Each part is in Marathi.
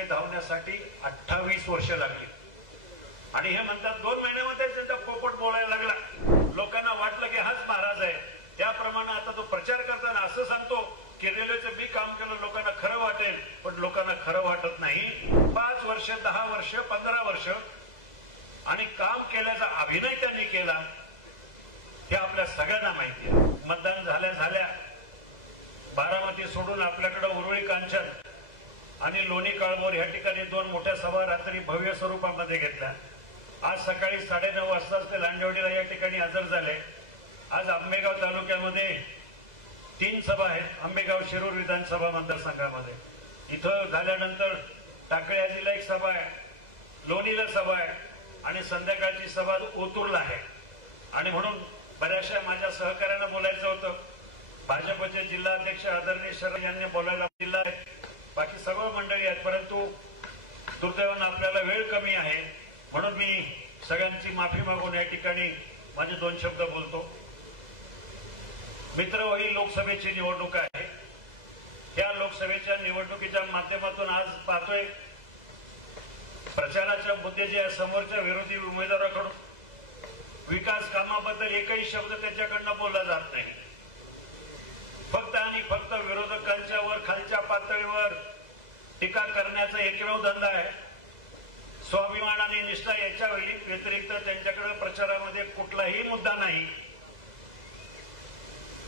रेल्वे धावण्यासाठी 28 वर्ष लागली आणि हे म्हणतात 2 महिन्यामध्ये त्यांचा पोपट बोलायला लागला. लोकांना वाटलं की हाच महाराज आहे. त्याप्रमाणे आता तो प्रचार करताना असं सांगतो की रेल्वेचं मी काम केलं, लोकांना खरं वाटेल, पण लोकांना खरं वाटत नाही. 5 वर्ष 10 वर्ष 15 वर्ष आणि काम केल्याचा अभिनय त्यांनी केला हे आपल्या सगळ्यांना माहिती आहे. मतदान झाल्या बारामती सोडून आपल्याकडे उरुळी कांचन आणि लोणी काळभोर या ठिकाणी 2 मोठ्या सभा रात्री भव्य स्वरूपामध्ये घेतल्या. आज सकाळी 9:30 वाजता ते लांडेवाडीला या ठिकाणी हजर झाले. आज आंबेगाव तालुक्यामध्ये 3 सभा आहेत. आंबेगाव शिरूर विधानसभा मतदारसंघामध्ये इथं झाल्यानंतर टाकळी एक सभा आहे, लोणीला सभा आहे आणि संध्याकाळची सभा ओतूरला आहे. आणि म्हणून बऱ्याचशा माझ्या सहकार्यांना बोलायचं होतं. भाजपचे जिल्हा अध्यक्ष आदरणीय शरद यांनी बोलायला जिल्हा आहेत, बाकी सर्व मंडळी आहेत, परंतु दुर्दैवानं आपल्याला वेळ कमी आहे म्हणून मी सगळ्यांची माफी मागून या ठिकाणी माझे 2 शब्द बोलतो. मित्र ही लोकसभेची निवडणूक आहे. त्या लोकसभेच्या निवडणुकीच्या माध्यमातून आज पाहतोय प्रचाराच्या मुद्दे जे समोरच्या विरोधी उमेदवाराकडून विकास कामाबद्दल एकही शब्द त्याच्याकडनं बोलला जात नाही. फक्त आणि फक्त विरोधकांच्या वर खालच्या पातळीवर टीका करण्याचा एकमेव धंदा आहे. स्वाभिमान आणि निष्ठा याच्या व्यतिरिक्त त्यांच्याकडे प्रचारामध्ये कुठलाही मुद्दा नाही.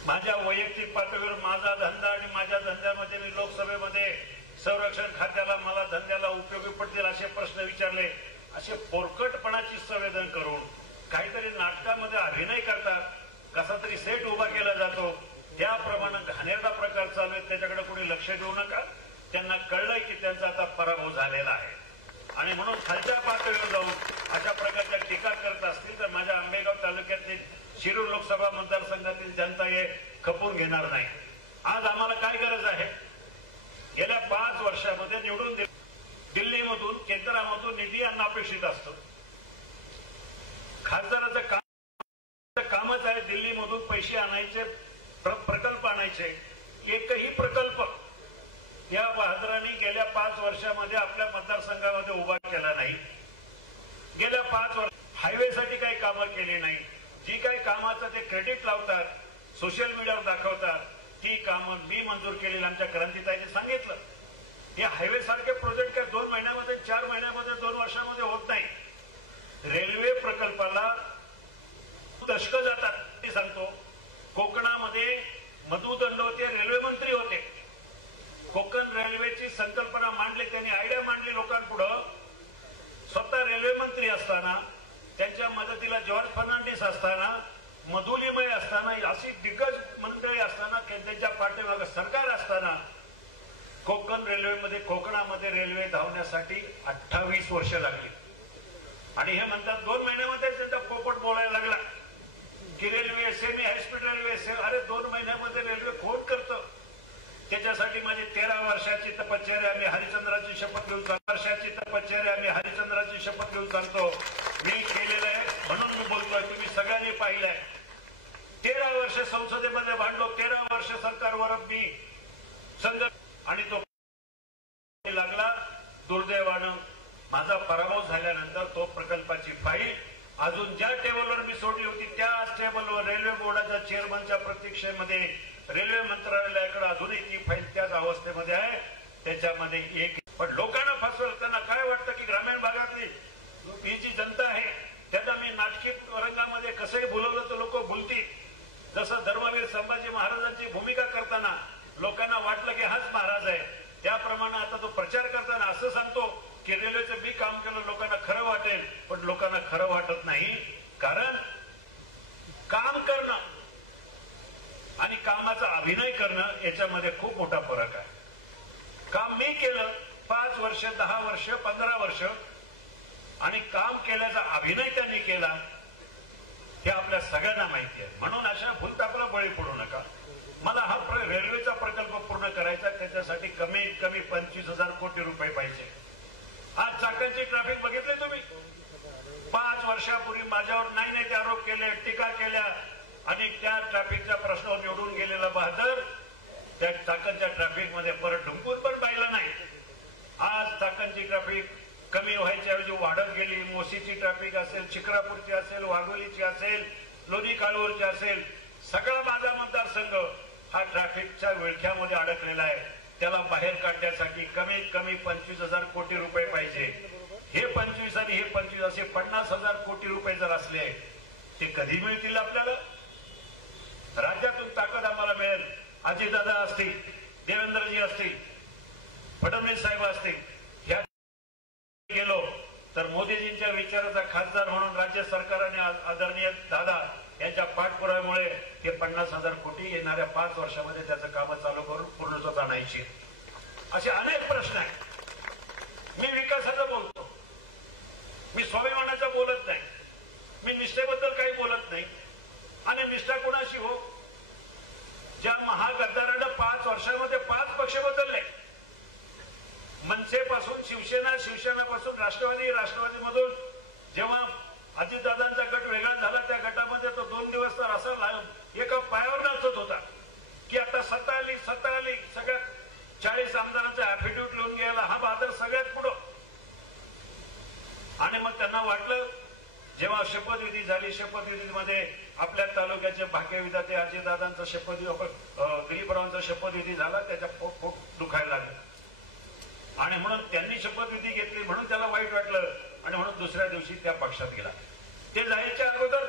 माझ्या वैयक्तिक पातळीवर माझा धंदा आणि माझ्या धंद्यामध्ये मी लोकसभेमध्ये संरक्षण खात्याला मला धंद्याला उपयोगी पडतील असे प्रश्न विचारले. असे पोरकटपणाची संवेदन करून काहीतरी नाटकामध्ये अभिनय करतात, कसा तरी सेट उभा केला जातो, त्याप्रमाणे घाणेरडा प्रकार चालू आहे. त्याच्याकडे कोणी लक्ष देऊ नका. त्यांना कळलंय की त्यांचा आता पराभव झालेला आहे आणि म्हणून खालच्या पातळीवर जाऊन अशा प्रकारच्या टीका करत असतील तर माझ्या आंबेगाव तालुक्यातील शिरूर लोकसभा मतदारसंघातील जनता हे खपून घेणार नाही. आज आम्हाला काय गरज आहे? गेल्या 5 वर्षामध्ये निवडून दिल्लीमधून केंद्रामधून निधी आणणं अपेक्षित असतं. खासदाराचं कामच आहे दिल्लीमधून पैसे आणायचे, प्रकल्प आणायचे. एकही प्रकल्प या बहादरांनी गेल्या 5 वर्षामध्ये आपल्या मतदारसंघामध्ये उभा केला नाही. गेल्या 5 वर्ष हायवेसाठी काही कामं केली नाही. जी काही कामाचं ते क्रेडिट लावतात, सोशल मीडियावर दाखवतात, ती कामं मी मंजूर केलेली आमच्या क्रांतीताईंनी सांगितलं. हे हायवे सारखे प्रोजेक्ट काय 2 महिन्यामध्ये 4 महिन्यामध्ये 2 वर्षामध्ये होत नाही. रेल्वे प्रकल्पाला दशकं जातात. मी सांगतो कोकणामध्ये मधु दंडवते रेल्वे मंत्री होते. कोकण रेल्वेची संकल्पना मांडली, त्यांनी आयडिया मांडली लोकांपुढं. स्वतः रेल्वे मंत्री असताना, त्यांच्या मदतीला जॉर्ज फर्नांडिस असताना, मधुलिमय असताना, अशी दिग्गज मंडळी असताना, त्यांच्या पाठीमागे सरकार असताना कोकणामध्ये रेल्वे धावण्यासाठी 28 वर्ष लागली आणि हे म्हणतात 2 महिन्यामध्ये त्यांचा पोपट बोलायला लागला की रेल्वे सेमी हायस्पीड रेल्वे. अरे 2 महिन्यामध्ये रेल्वे खोट करतं. त्याच्यासाठी माझी 13 वर्षाची तपश्चर्या, मी हरिश्चंद्राची शपथ घेऊन हरिश्चंद्राची शपथ घेऊन सांगतो मी केलेलं आहे म्हणून मी बोलतोय. तुम्ही सगळ्यांनी पाहिलंय 13 वर्ष संसदेमध्ये भांडलो, 13 वर्ष सरकारवर मी संघर्ष आणि तो लागला. दुर्दैवानं माझा पराभव झाल्यानंतर तो प्रकल्पाची फाईल अजून ज्या टेबलवर मी सोडली होती त्याच टेबलवर रेल्वे बोर्डाच्या चेअरमनच्या प्रतीक्षेमध्ये रेल्वे मंत्रालयाकडे अजूनही ती फाईल त्याच अवस्थेमध्ये आहे. त्याच्यामध्ये एक पण लोकांना फसवलं. त्यांना काय वाटतं की ग्रामीण भागातली ही जी जनता आहे त्यांना मी नाटकी रंगामध्ये कसंही बोलवलं तर लोक बोलतील. जसं धर्मवीर संभाजी महाराजांची भूमिका करताना लोकांना वाटलं की हाच महाराज आहे, त्याप्रमाणे आता तो प्रचार करताना असं सांगतो की रेल्वेचं मी काम केलं, लोकांना खरं वाटेल, पण लोकांना खरं वाटत नाही. कारण काम करणं आणि कामाचा अभिनय करणं याच्यामध्ये खूप मोठा फरक आहे. काम मी केलं 5 वर्ष 10 वर्ष 15 वर्ष आणि काम केल्याचा अभिनय त्यांनी केला हे आपल्या सगळ्यांना माहिती आहे. म्हणून अशा भूलथापाला बळी पडू नका. मला हा रेल्वेचा प्रकल्प पूर्ण करायचा, त्याच्यासाठी कमीत कमी 25,000 कोटी रुपये पाहिजे. आज चाकणची ट्रॅफिक बघितली तुम्ही? 5 वर्षापूर्वी माझ्यावर नाही ते आरोप केले, टीका केल्या आणि त्या ट्रॅफिकच्या प्रश्नावर निवडून गेलेला बहादर त्या चाकणच्या ट्रॅफिकमध्ये परत ढुंकून पण पाहिलं नाही. आज चाकण नाकांची ट्रॅफिक कमी व्हायच्या ऐवजी वाढत गेली. मोसीची ट्रॅफिक असेल, चिखरापूरची असेल, वाघोलीची असेल, लोणी कालवरची असेल, सगळा माझा मतदारसंघ हा ट्रॅफिकच्या विळख्यामध्ये अडकलेला आहे. त्याला बाहेर काढण्यासाठी कमीत कमी 25,000 कोटी रुपये पाहिजे. हे 25 आणि हे 25 असे 50,000 कोटी रुपये जर असले ते कधी मिळतील आपल्याला? राज्यातून ताकद आम्हाला मिळेल. अजितदादा असतील, देवेंद्रजी असतील, फडणवीस साहेब असतील, ह्या गेलो तर मोदीजींच्या विचाराचा खासदार म्हणून राज्य सरकारने आदरणीय दादा यांच्या पाठपुराव्यामुळे ते 50,000 कोटी येणाऱ्या 5 वर्षामध्ये त्याचं काम चालू करून पूर्णत्वास आणायची. असे अनेक प्रश्न आहेत. मी विकासाचं बोलतो, मी स्वाभिमानाचं बोलत नाही, मी निष्ठेबद्दल काही बोलत नाही. आणि निष्ठा कोणाशी हो? ज्या महागद्दारानं 5 वर्षामध्ये 5 पक्ष बदलले. मनसेपासून शिवसेना, शिवसेनापासून राष्ट्रवादी, राष्ट्रवादीमधून जेव्हा अजितदादांचा गट वेगळा झाला त्या गटामध्ये तो 2 दिवस तर असा एका पायावर नाचत होता की आता सत्ता आली, सत्ता आली. सगळ्यात 40 आमदारांचा ऍफिडेव्हिट लिहून घ्यायला हा बहादर सगळ्यात पुढं. आणि मग त्यांना वाटलं जेव्हा शपथविधी झाली, शपथविधीमध्ये आपल्या तालुक्याचे भाग्यविधाते अजितदादांचा दिलीपरावांचा शपथविधी झाला. त्याच्या पोट दुखायला लागलं आणि म्हणून त्यांनी शपथविधी घेतली म्हणून त्याला वाईट वाटलं आणि म्हणून दुसऱ्या दिवशी त्या पक्षात गेला. ते जायच्या अगोदर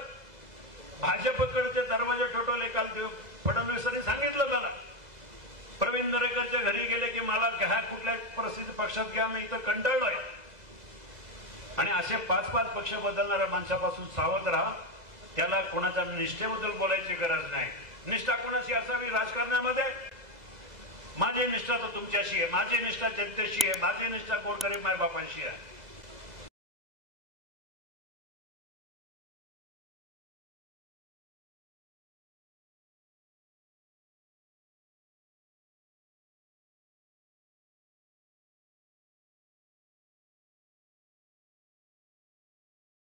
भाजपकडचे दरवाजे ठोठवले. काल फडणवीसांनी सांगितलं त्याला, प्रवीण दरेकरच्या घरी गेले की मला ह्या कुठल्या परिस्थिती पक्षात घ्या, मी इथं कंटाळलोय. आणि असे 5-5 पक्ष बदलणाऱ्या माणसापासून सावध राहा. त्याला कोणाच्या निष्ठेबद्दल बोलायची गरज नाही. निष्ठा कोणाची असावी राजकारणामध्ये? माझी निष्ठा तर तुमच्याशी आहे, माझी निष्ठा जनतेशी आहे, माझी निष्ठा गोरगरीब मायबापांशी आहे.